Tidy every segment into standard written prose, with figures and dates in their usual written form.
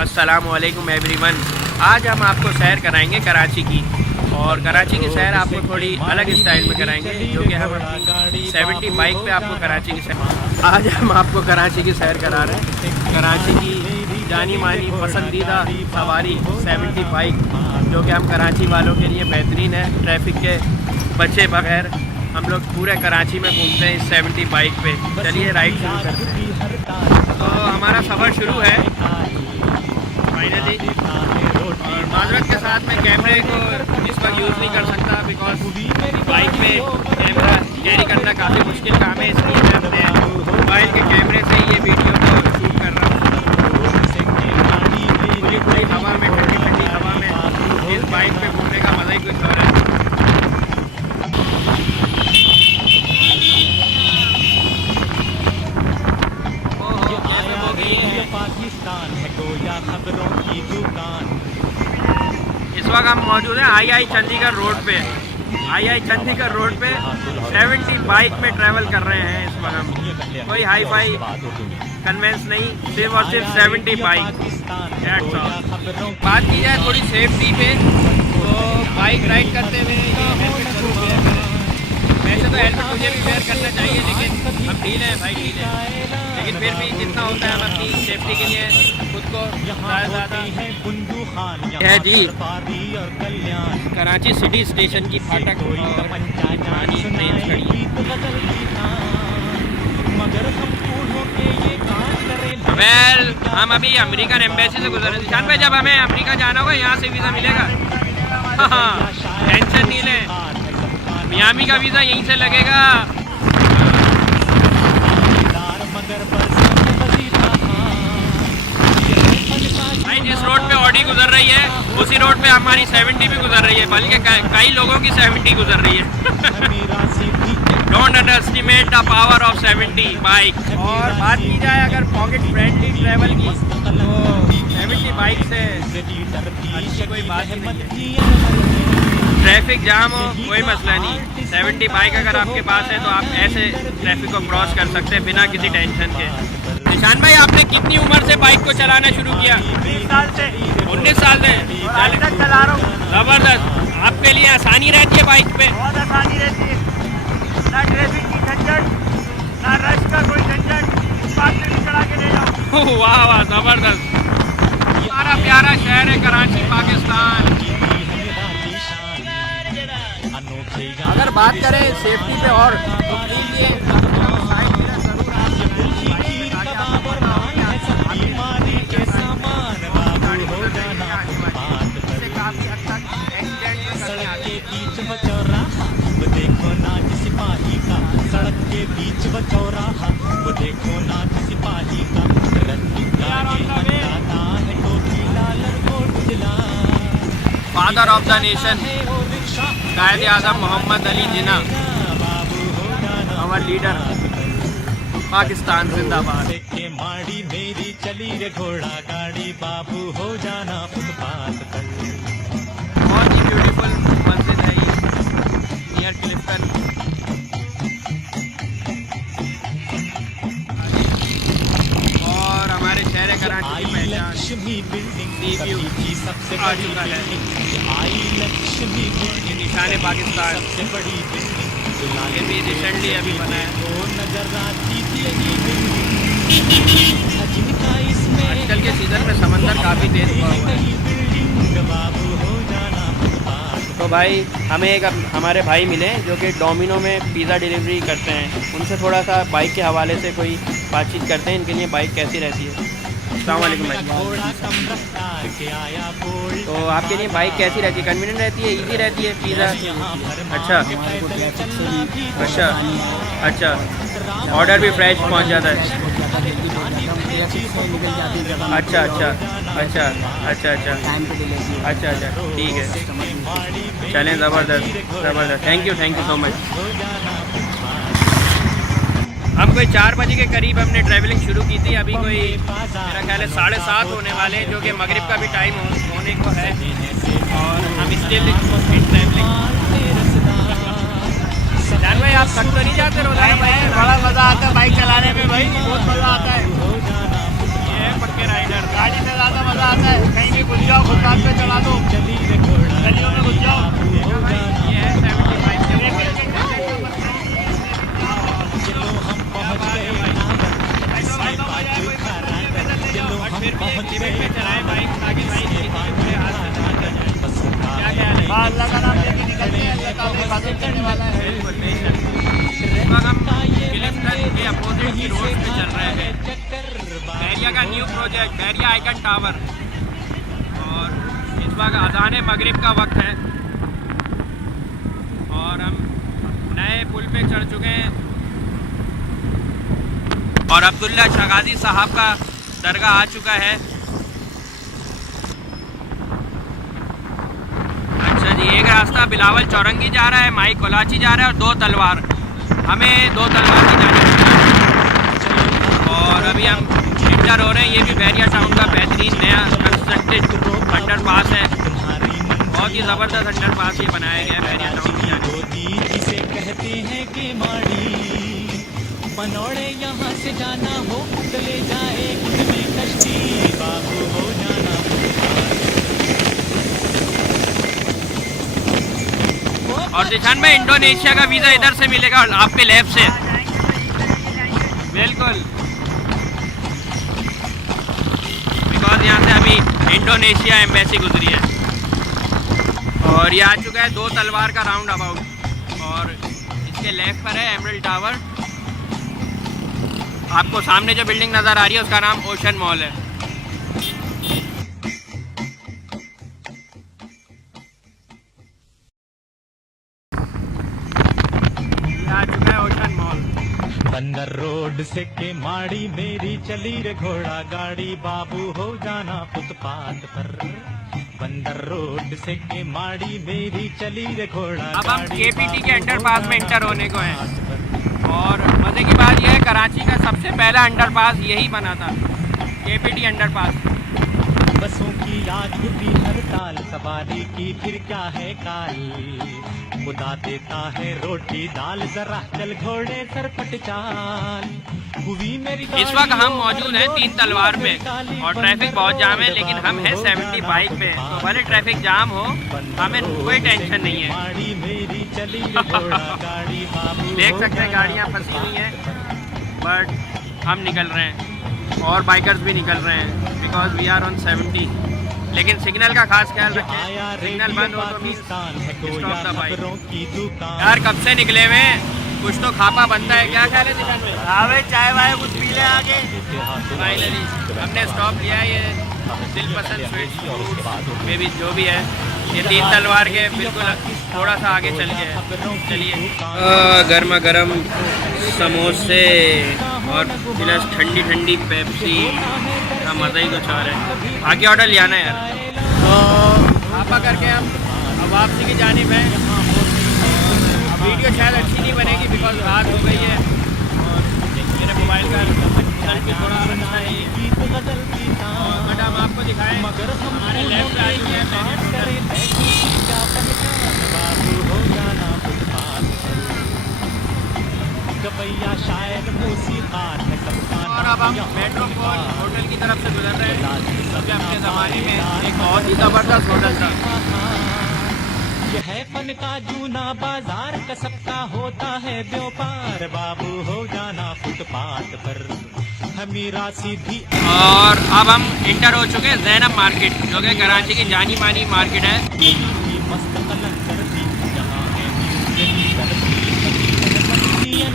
अस्सलामुअलैकुम एवरीवन। आज हम आपको सैर कराएंगे कराची की, और कराची की सैर आपको थोड़ी अलग स्टाइल में कराएंगे, जो कि हम अपनी 70 बाइक पे आपको कराची की सैर आज हम आपको कराची की सैर करा रहे हैं। कराची की जानी मानी पसंदीदा सवारी 70 बाइक, जो कि हम कराची वालों के लिए बेहतरीन है। ट्रैफिक के बचे बगैर हम लोग पूरे कराची में घूमते हैं इस 70 बाइक पे। चलिए राइड शुरू करते हैं। तो हमारा सफ़र शुरू है फाइनली, और माजरत के साथ मैं कैमरे को इस वक्त यूज़ नहीं कर सकता, बिकॉज बाइक में कैमरा कैरी करना काफ़ी मुश्किल काम है। इसलिए मैं अपने मोबाइल के कैमरे से ये वीडियो को शूट कर रहा हूँ। खुली खुली हवा में, ठंडी ठंडी हवा में इस बाइक पे घूमने का मज़ा ही कुछ और है। पाकिस्तान है गोया खबरों की दुकान। इस वक्त हम मौजूद हैं आई चंडीगढ़ रोड पे। आई चंडीगढ़ रोड पे 70 बाइक में ट्रैवल कर रहे हैं इस वक्त हम। कोई हाई फाई कन्वेंस नहीं, सिर्फ और सिर्फ 70 बाइक। बात की जाए थोड़ी सेफ्टी पे, तो बाइक राइड करते हुए वैसे तो हेलमेट मुझे भी वेयर करना चाहिए, लेकिन हम ढीले हैं भाई, ढीले हैं। लेकिन फिर भी जितना होता है हम अपनी सेफ्टी के लिए खुद को ज़्यादा है जी। कराची सिटी स्टेशन की फाटक और ट्रेन खड़ी है। वेल, हम अभी अमेरिकन एम्बेसी से गुजर रहे हैं। निशान भाई, जब हमें अमेरिका जाना होगा यहाँ से वीज़ा मिलेगा? हाँ, टेंशन नहीं लें, मियामी का वीज़ा यहीं से लगेगा। भाई, जिस रोड पे ऑडी गुजर रही है उसी रोड पे हमारी 70 भी गुजर रही है, बल्कि कई लोगों की 70 गुजर रही है। Don't underestimate the power of 70 bike. और बात की जाए अगर पॉकेट फ्रेंडली ट्रैवल की, तो 70 बाइक से अच्छी कोई बात ही नहीं है। ट्रैफिक जाम हो कोई मसला नहीं, 70 बाइक अगर आपके पास है तो आप ऐसे ट्रैफिक को क्रॉस कर सकते हैं बिना किसी टेंशन के। निशान भाई, आपने कितनी उम्र से बाइक को चलाना शुरू किया? 19 साल से। 19 साल से चला रहा हूँ। ज़बरदस्त। आपके लिए आसानी रहती है बाइक पे? बहुत आसानी रहती है, ना ट्रैफिक की झंझट, ना रश का कोई झंझट। बात में भी चढ़ा के ले जाओ। वाह वाह, ज़बरदस्त। हमारा प्यारा शहर है कराची, पाकिस्तान। अगर बात करें सेफ्टी पे और, तो कीजिए देखो नाच सिपाही का, सड़क के बीच वो चौराहा, वो देखो नाच सिपाही का। फादर ऑफ द नेशन कायदे आज़म मोहम्मद अली जिन्ना, हमारा लीडर, पाकिस्तान जिंदाबाद। माड़ी मेरी चली रे घोड़ा गाड़ी, बाबू हो जाना फुटपाथ पर। बहुत ही ब्यूटीफुल मंजिल है ये, नियर क्लिफ्टन। और हमारे शहर कराची की पहचान सी व्यू आ चुका है। ये निशान पाकिस्तान, ये भी रिसेंटली अभी बना है। आजकल के सीज़न में समंदर काफ़ी तेज हुआ है। तो भाई, हमें एक हमारे भाई मिले जो कि डोमिनो में पिज़्ज़ा डिलीवरी करते हैं। उनसे थोड़ा सा बाइक के हवाले से कोई बातचीत करते हैं, इनके लिए बाइक कैसी रहती है। अस्सलाम वालेकुम भाई। तो आपके लिए बाइक कैसी रहती है? कन्वीनियंट रहती है, इजी रहती है पिज़्ज़ा? अच्छा अच्छा अच्छा, ऑर्डर भी फ्रेश पहुंच जाता है। अच्छा अच्छा अच्छा अच्छा अच्छा अच्छा अच्छा, ठीक है, चलें, ज़बरदस्त ज़बरदस्त। Thank you so much. हम कोई 4 बजे के करीब हमने ट्रैवलिंग शुरू की थी। अभी कोई मेरा ख्याल है 7:30 होने वाले हैं, जो कि मगरिब का भी टाइम होने को है, और हम स्टिल इन ट्रैवलिंग। जान भाई, आप थक तो नहीं जाते रोज़ाना? बड़ा मज़ा आता है बाइक चलाने में भाई, बहुत मज़ा आता है। के राइडर। गाड़ी से ज़्यादा मज़ा आता है कहीं भी घुस जाओ, फुटपाथ पे चला दो, गलियों में घुस जाओ। ये है 75 के और फिर भी एक लिमिट में चलाएं बाइक ताकि बाइक किसी के बुरे हाथ से ना चले। क्या ख्याल है? अल्लाह का नाम लेके निकलते हैं, अल्लाह ताला हिफाजत करने वाला है। बिल्कुल बेशक। इस वक्त हम किलिंगटन के अपोजिट की रोड पे चल रहे हैं। बैरिया का new project Bairia icon tower, और इस वक्त अज़ान मगरिब का वक्त है और हम नए पुल पे चढ़ चुके हैं और अब्दुल्ला शगाजी साहब का दरगाह आ चुका है। अच्छा जी, एक रास्ता बिलावल चौरंगी जा रहा है, माई कोलाची जा रहा है और 2 तलवार, हमें 2 तलवार की जानी है। और अभी हम इंटर हो रहे हैं। ये भी बैरिया टाउन का बेहतरीन नया कंस्ट्रक्टेड अंडरपास है, बहुत ही ज़बरदस्त अंडरपास ये बनाया गया है बैरिया टाउन की जाने। जिसे कहते हैं कि माड़ी मनोड़े यहाँ से जाना हो तो ले जाए में कश्ती बाबू हो जाना। और दिशान में इंडोनेशिया का वीज़ा इधर से मिलेगा और आपके लेफ्ट से। बिल्कुल, बिकॉज यहाँ से अभी इंडोनेशिया एम्बेसी गुजरी है। और ये आ चुका है 2 तलवार का राउंड अबाउट, और इसके लेफ्ट पर है एमरल्ड टावर। आपको सामने जो बिल्डिंग नज़र आ रही है उसका नाम ओशन मॉल है। ये आ चुका है ओशन मॉल। बंदर रोड से के माड़ी मेरी चली रे घोड़ा गाड़ी बाबू हो जाना फुटपाथ पर। बंदर रोड से के माड़ी मेरी चली रे घोड़ा। अब हम केपीटी के अंडरपास में इंटर होने को हैं और मज़े की बात यह है कराची का सबसे पहला अंडरपास यही बना था, केपीटी अंडरपास। बसों की आज भी हड़ताल सवारी की फिर क्या है काल। खुदा देता है रोटी दाल जरा चल घोड़े सरपट चाल। हुई मेरी इस वक्त हम मौजूद हैं 3 तलवार में और ट्रैफिक बहुत जाम है, लेकिन हम हैं 70 बाइक पे, तो भले ट्रैफिक जाम हो हमें कोई टेंशन नहीं है। देख सकते हैं गाड़ियाँ फंसी हुई हैं, बट हम निकल रहे हैं और बाइकर्स भी निकल रहे हैं बिकॉज वी आर ऑन 70। लेकिन सिग्नल का खास ख्याल रखें, सिग्नल बंद हो तो स्टॉप द बाइक। यार कब से निकले हुए हैं, कुछ तो खापा बनता है। क्या ख्याल है दिशान में? आवे चाय वाय कुछ पी ले आगे। फाइनली हमने स्टॉप लिया है, ये दिल पसंद स्वीट्स में भी जो भी है, ये 3 तलवार के बिल्कुल थोड़ा सा आगे चल के। चलिए, गर्मा गर्म समोसे और प्लस ठंडी ठंडी पेप्सी का मज़ा ही कुछ और है। आगे ऑर्डर लिया ना यार। तो आपा करके हम अब वापसी की जानिब हैं। वीडियो शायद अच्छी नहीं बनेगी बिकॉज रात हो गई है और मेरे मोबाइल का रिजल्ट भी थोड़ा अच्छा है, बट हम आपको दिखाएं। हमारे लेफ्ट साइड में और अब हम मेट्रोपोल होटल की तरफ से गुजर रहे हैं, क्योंकि अपने ज़माने में एक बहुत ही ज़बरदस्त होटल था। यह है फन का जूना बाजार का सबका होता है व्यापार बाबू हो जाना फुटपाथ पर हमीरा सीधी। और अब हम इंटर हो चुके हैं ज़ैनब मार्केट, जो कि कराची की जानी मानी मार्केट है।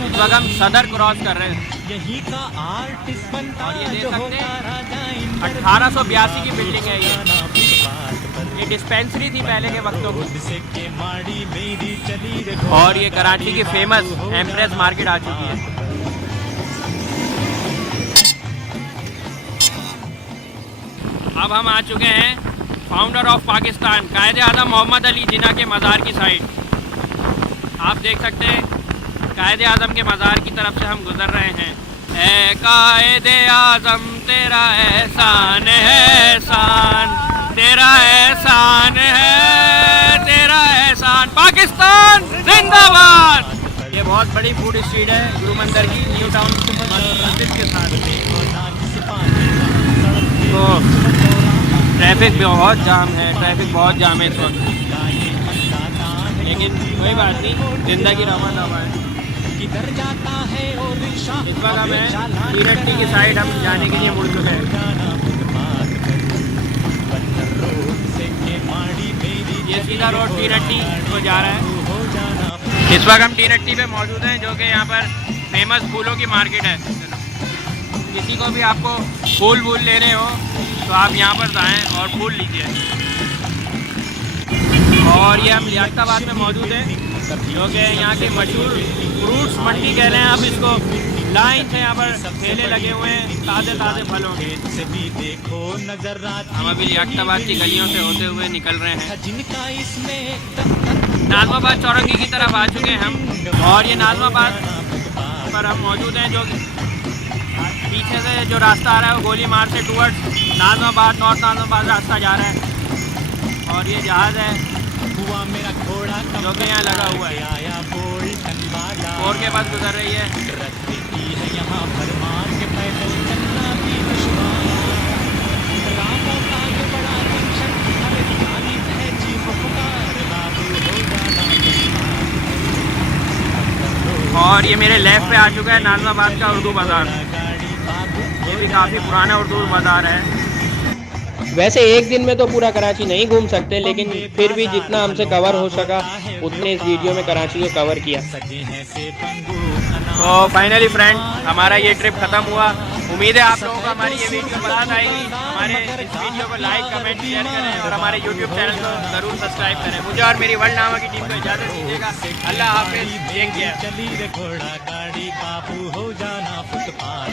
इस वक्त हम सदर क्रॉस कर रहे हैं यही का आर्टिस्ट बनता और ये देख जो सकते हैं होता राजा 1882 की बिल्डिंग है ये डिस्पेंसरी थी पहले के वक्तों में। और ये कराची की फेमस एम्प्रेस मार्केट आ चुकी है। अब हम आ चुके हैं फाउंडर ऑफ पाकिस्तान कायदे आज़म मोहम्मद अली जिन्ना के मज़ार की साइड। आप देख सकते हैं कायदे आज़म के मज़ार की तरफ से हम गुजर रहे हैं। ए कायदे आज़म तेरा एहसान है, एहसान तेरा एहसान है, तेरा एहसान, पाकिस्तान जिंदाबाद। ये बहुत बड़ी फूड स्ट्रीट है गुरु मंदिर की, न्यू टाउन मस्जिद के साथ। देखो ट्रैफिक बहुत जाम है, ट्रैफिक बहुत जाम है इस वक्त, लेकिन कोई बात नहीं, जिंदगी रवा दवा है। इस वक्त हमें टीरट्टी की साइड हम जाने के लिए मुड़ चुके हैं। ये सीधा रोड टीरट्टी को जा रहा है। इस वक्त हम टीरट्टी पे मौजूद हैं, जो कि यहाँ पर फेमस फूलों की मार्केट है। किसी को भी आपको फूल वूल लेने हो तो आप यहाँ पर जाएं और फूल लीजिए। और ये हम लियाकताबाद में मौजूद हैं, जो कि यहाँ के मशहूर फ्रूट्स मंडी कह रहे हैं आप इसको। लाइन से यहाँ पर ठेले लगे हुए हैं ताज़े ताज़े फलों के। हम अभी लियाकताबाद की गलियों से होते हुए निकल रहे हैं। नाज़माबाद चौरंगी की तरफ आ चुके हैं हम, और ये नाज़माबाद पर हम मौजूद हैं, जो पीछे से जो रास्ता आ रहा है वो गोली मार से टूवर्ड्स नाज़माबाद, नॉर्थ नाज़माबाद रास्ता जा रहा है। और ये जहाज़ है जो कि यहाँ लगा हुआ है, और के पास गुजर रही है। और ये मेरे लेफ्ट पे आ चुका है नाज़माबाद का उर्दू बाज़ार। ये भी काफ़ी पुराना उर्दू बाज़ार है। वैसे एक दिन में तो पूरा कराची नहीं घूम सकते, लेकिन फिर भी जितना हमसे कवर हो सका उतने इस वीडियो में कराची को कवर किया। तो फाइनली फ्रेंड, हमारा ये ट्रिप ख़त्म हुआ। उम्मीद है आप लोगों को हमारी ये वीडियो पसंद आएगी। हमारे इस वीडियो को लाइक, कमेंट, शेयर करें और हमारे यूट्यूब चैनल को ज़रूर सब्सक्राइब करें। मुझे और मेरी वर्ल्ड नामा की टीम को इजाज़त दीजिएगा। अल्लाह हाफ़िज़। चली रे घोड़ा गाड़ी, काबू हो जाना फुटपाथ